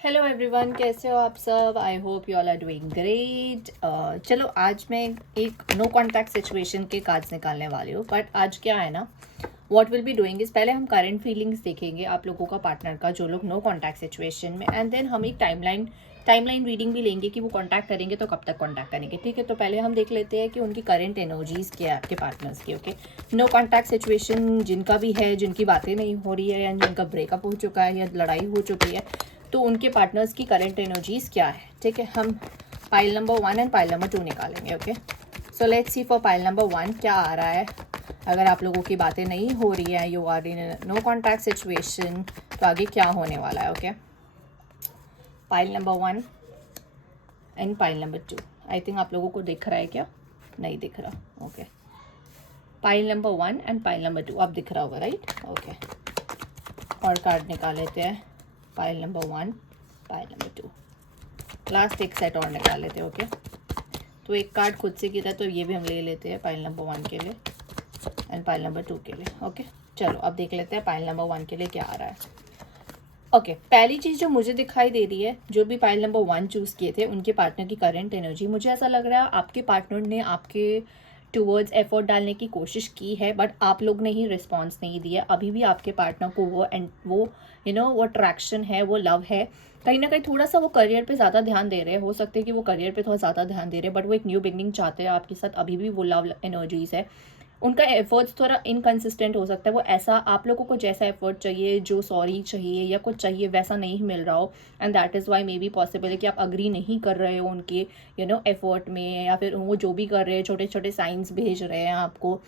Hello everyone, कैसे हो आप सब। I hope you all are doing great. चलो आज मैं एक नो कॉन्टैक्ट सिचुएशन के कार्ड्स निकालने वाली हूँ। बट आज क्या है ना, what will be doing is पहले हम करंट फीलिंग्स देखेंगे आप लोगों का, पार्टनर का, जो लोग नो कॉन्टैक्ट सिचुएशन में, एंड देन हम एक टाइमलाइन रीडिंग भी लेंगे कि वो कॉन्टैक्ट करेंगे तो कब तक कॉन्टैक्ट करेंगे। ठीक है, तो पहले हम देख लेते हैं कि उनकी करंट एनर्जीज क्या है आपके पार्टनर्स की। ओके, नो कॉन्टैक्ट सिचुएशन जिनका भी है, जिनकी बातें नहीं हो रही है, या जिनका ब्रेकअप हो चुका है या लड़ाई हो चुकी है, तो उनके पार्टनर्स की करंट एनर्जीज क्या है। ठीक है, हम pile number 1 and pile number 2 निकालेंगे। Okay, so let's see for pile number 1 क्या आ रहा है। अगर आप लोगों की बातें नहीं हो रही है, you are in no contact situation, तो आगे क्या होने वाला है। Okay, pile number 1 and pile number 2। I think आप लोगों को दिख रहा है क्या, नहीं दिख रहा। Okay, pile number 1 and pile number 2 अब दिख रहा होगा, राइट। ओके, और कार्ड निकाल लेते हैं। Pile number 1, pile number 2, last एक सेट और निकाल लेते हैं। ओके, तो एक कार्ड खुद से गिरा तो ये भी हम ले लेते हैं पाइल नंबर 1 के लिए एंड पाइल नंबर 2 के लिए। ओके, चलो अब देख लेते हैं पाइल नंबर 1 के लिए क्या आ रहा है। ओके, पहली चीज़ जो मुझे दिखाई दे रही है, जो भी पाइल नंबर 1 चूज़ किए थे उनके पार्टनर की करंट एनर्जी, मुझे ऐसा लग रहा है आपके पार्टनर ने आपके टूवर्ड्स एफर्ट डालने की कोशिश की है, बट आप लोग ने ही रिस्पॉन्स नहीं दिया। अभी भी आपके पार्टनर को वो वो अट्रैक्शन है, वो लव है। कहीं ना कहीं थोड़ा सा वो करियर पे ज़्यादा ध्यान दे रहे हैं। हो सकता है कि वो करियर पे थोड़ा ज़्यादा ध्यान दे रहे हैं, बट वो एक न्यू बिगनिंग चाहते हैं आपके साथ। अभी भी वो लव एनर्जीज है। उनका एफर्ट्स थोड़ा इनकंसिस्टेंट हो सकता है। वो ऐसा आप लोगों को जैसा एफर्ट चाहिए, जो सॉरी चाहिए या कुछ चाहिए, वैसा नहीं मिल रहा हो, and that is why may be possible है कि आप अग्री नहीं कर रहे हो उनके एफर्ट में, या फिर वो जो भी कर रहे हैं, छोटे छोटे साइंस भेज रहे हैं आपको।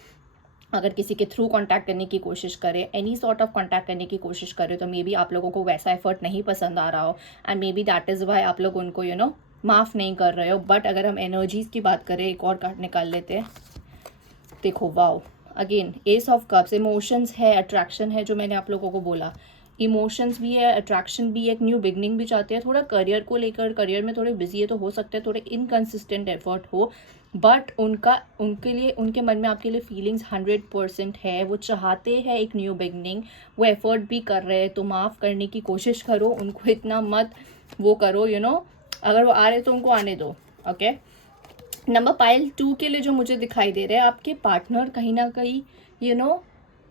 अगर किसी के थ्रू कांटेक्ट करने की कोशिश करें, एनी सॉर्ट ऑफ कांटेक्ट करने की कोशिश करें, तो मे बी आप लोगों को वैसा एफर्ट नहीं पसंद आ रहा हो, and may be that is why आप लोग उनको माफ़ नहीं कर रहे हो। बट अगर हम एनर्जीज़ की बात करें, एक और कार्ड निकाल लेते हैं। देखो, wow, again S of cups. Emotions है, अट्रैक्शन है, जो मैंने आप लोगों को बोला। इमोशंस भी है, अट्रैक्शन भी है, एक न्यू बिगनिंग भी चाहते हैं। थोड़ा करियर को लेकर, करियर में थोड़े बिजी है, तो हो सकता है थोड़े इनकन्सिस्टेंट एफर्ट हो, बट उनके लिए, उनके मन में आपके लिए फीलिंग्स 100% है। वो चाहते हैं एक न्यू बिगनिंग, वो एफर्ट भी कर रहे हैं। तो माफ़ करने की कोशिश करो उनको, इतना मत वो करो। अगर वो आ रहे तो उनको आने दो। ओके, नंबर पाइल 2 के लिए जो मुझे दिखाई दे रहा है, आपके पार्टनर कहीं ना कहीं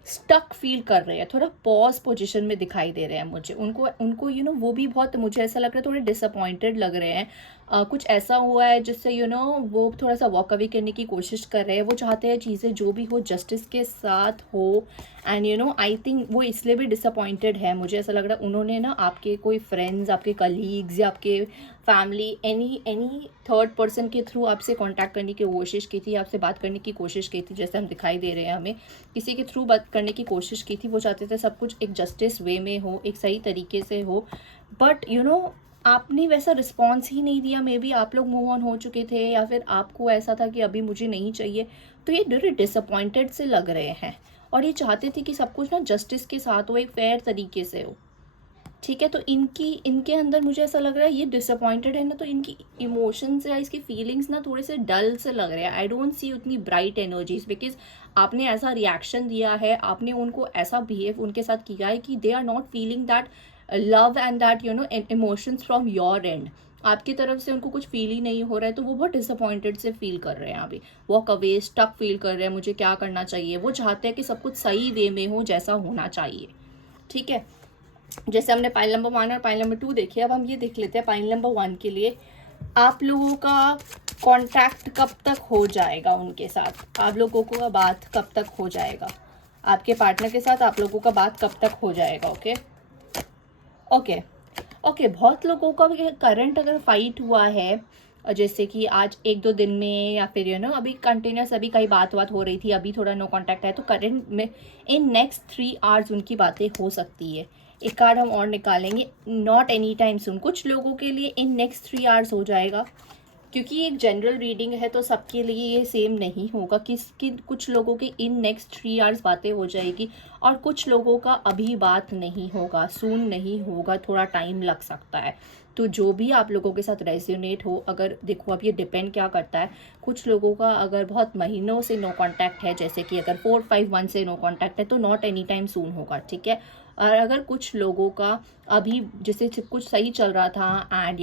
स्टक फील कर रहे हैं, थोड़ा पॉज पोजीशन में दिखाई दे रहे हैं मुझे। उनको उनको वो भी बहुत, मुझे ऐसा लग रहा है थोड़े डिसअपॉइंटेड लग रहे हैं। कुछ ऐसा हुआ है जिससे वो थोड़ा सा वॉक अवे करने की कोशिश कर रहे हैं। वो चाहते हैं चीज़ें जो भी हो जस्टिस के साथ हो, एंड आई थिंक वो इसलिए भी डिसअपॉइंटेड है। मुझे ऐसा लग रहा है उन्होंने ना आपके कोई फ्रेंड्स, आपके कलीग्स या आपके फैमिली, एनी थर्ड पर्सन के थ्रू आपसे कांटेक्ट करने की कोशिश की थी, आपसे बात करने की कोशिश की थी। जैसे हम दिखाई दे रहे हैं, हमें किसी के थ्रू बात करने की कोशिश की थी। वो चाहते थे सब कुछ एक जस्टिस वे में हो, एक सही तरीके से हो, बट आपने वैसा रिस्पॉन्स ही नहीं दिया। मे बी आप लोग मूव ऑन हो चुके थे, या फिर आपको ऐसा था कि अभी मुझे नहीं चाहिए। तो ये बड़े डिसअपॉइंटेड से लग रहे हैं, और ये चाहते थे कि सब कुछ ना जस्टिस के साथ हो, एक फेयर तरीके से हो। ठीक है, तो इनके अंदर मुझे ऐसा लग रहा है ये डिसअपॉइंटेड है ना, तो इनकी इमोशंस या इसकी फीलिंग्स ना थोड़े से डल से लग रहे हैं। आई डोंट सी उतनी ब्राइट एनर्जीज, बिकॉज आपने ऐसा रिएक्शन दिया है, आपने उनको ऐसा बिहेव उनके साथ किया है कि they are not feeling that love and that emotions from your end. आपकी तरफ से उनको कुछ फील ही नहीं हो रहा है, तो वो बहुत डिसअपॉइंटेड से फील कर रहे हैं। अभी वॉक अवे, स्टक फील कर रहे हैं, मुझे क्या करना चाहिए। वो चाहते हैं कि सब कुछ सही वे में हो, जैसा होना चाहिए। ठीक है, जैसे हमने पाइल नंबर 1 और पाइल नंबर 2 देखी, अब हम ये देख लेते हैं पाइल नंबर 1 के लिए। आप लोगों का कांटेक्ट कब तक हो जाएगा उनके साथ, आप लोगों को बात कब तक हो जाएगा, आपके पार्टनर के साथ आप लोगों का बात कब तक हो जाएगा। ओके ओके ओके, बहुत लोगों का करंट अगर फाइट हुआ है, जैसे कि आज 1-2 दिन में, या फिर अभी कंटिन्यूस अभी कई बात हो रही थी, अभी थोड़ा नो कांटेक्ट है, तो करंट में इन नेक्स्ट 3 आवर्स उनकी बातें हो सकती है। एक कार्ड हम और निकालेंगे, नॉट एनी टाइम सुन। कुछ लोगों के लिए इन नेक्स्ट 3 आवर्स हो जाएगा, क्योंकि एक जनरल रीडिंग है, तो सबके लिए ये सेम नहीं होगा। कुछ लोगों के इन नेक्स्ट 3 आवर्स बातें हो जाएगी, और कुछ लोगों का अभी बात नहीं होगा, सून नहीं होगा, थोड़ा टाइम लग सकता है। तो जो भी आप लोगों के साथ रेजोनेट हो, अगर देखो अब ये डिपेंड क्या करता है। कुछ लोगों का अगर बहुत महीनों से नो कांटेक्ट है, जैसे कि अगर 4-5 मंथ से नो कांटेक्ट है, तो नॉट एनी टाइम सून होगा। ठीक है, और अगर कुछ लोगों का अभी जैसे सब कुछ सही चल रहा था एंड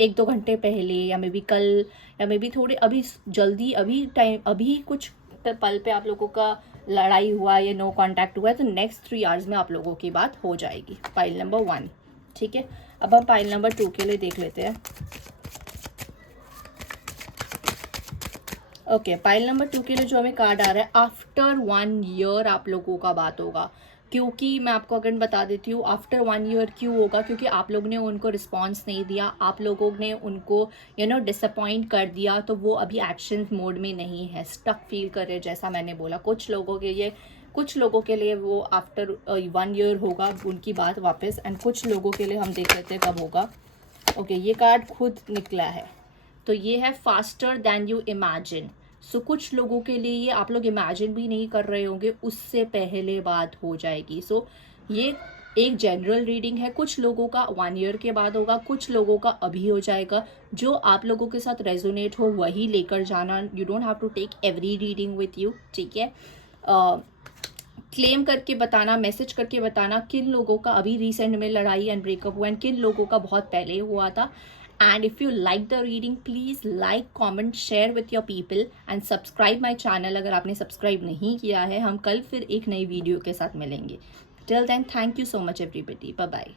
1-2 घंटे पहले या मे बी कल या मे बी थोड़े अभी जल्दी अभी कुछ पल पे आप लोगों का लड़ाई हुआ या नो कांटेक्ट हुआ है, तो नेक्स्ट 3 आवर्स में आप लोगों की बात हो जाएगी। पाइल नंबर 1, ठीक है। अब हम पाइल नंबर 2 के लिए देख लेते हैं। ओके, पाइल नंबर 2 के लिए जो हमें कार्ड आ रहा है, आफ्टर 1 ईयर आप लोगों का बात होगा। क्योंकि मैं आपको अगर बता देती हूँ आफ्टर 1 ईयर क्यों होगा, क्योंकि आप लोगों ने उनको रिस्पॉन्स नहीं दिया, आप लोगों ने उनको डिसअपॉइंट कर दिया, तो वो अभी एक्शन मोड में नहीं है, स्टक फील कर रहे, जैसा मैंने बोला। कुछ लोगों के लिए वो आफ्टर 1 ईयर होगा उनकी बात वापस, एंड कुछ लोगों के लिए हम देख लेते हैं कब होगा। ओके, ये कार्ड खुद निकला है, तो ये है फास्टर दैन यू इमेजिन। सो कुछ लोगों के लिए ये आप लोग इमेजिन भी नहीं कर रहे होंगे, उससे पहले बात हो जाएगी। सो ये एक जनरल रीडिंग है, कुछ लोगों का 1 ईयर के बाद होगा, कुछ लोगों का अभी हो जाएगा। जो आप लोगों के साथ रेजोनेट हो वही लेकर जाना, you don't have to take every reading with you, ठीक है। क्लेम करके बताना, मैसेज करके बताना किन लोगों का अभी रिसेंट में लड़ाई एंड ब्रेकअप हुआ एंड किन लोगों का बहुत पहले हुआ था। And if you like the reading please like, comment, share with your people and subscribe my channel अगर आपने सब्सक्राइब नहीं किया है। हम कल फिर एक नई वीडियो के साथ मिलेंगे। Till then, thank you so much everybody, bye bye.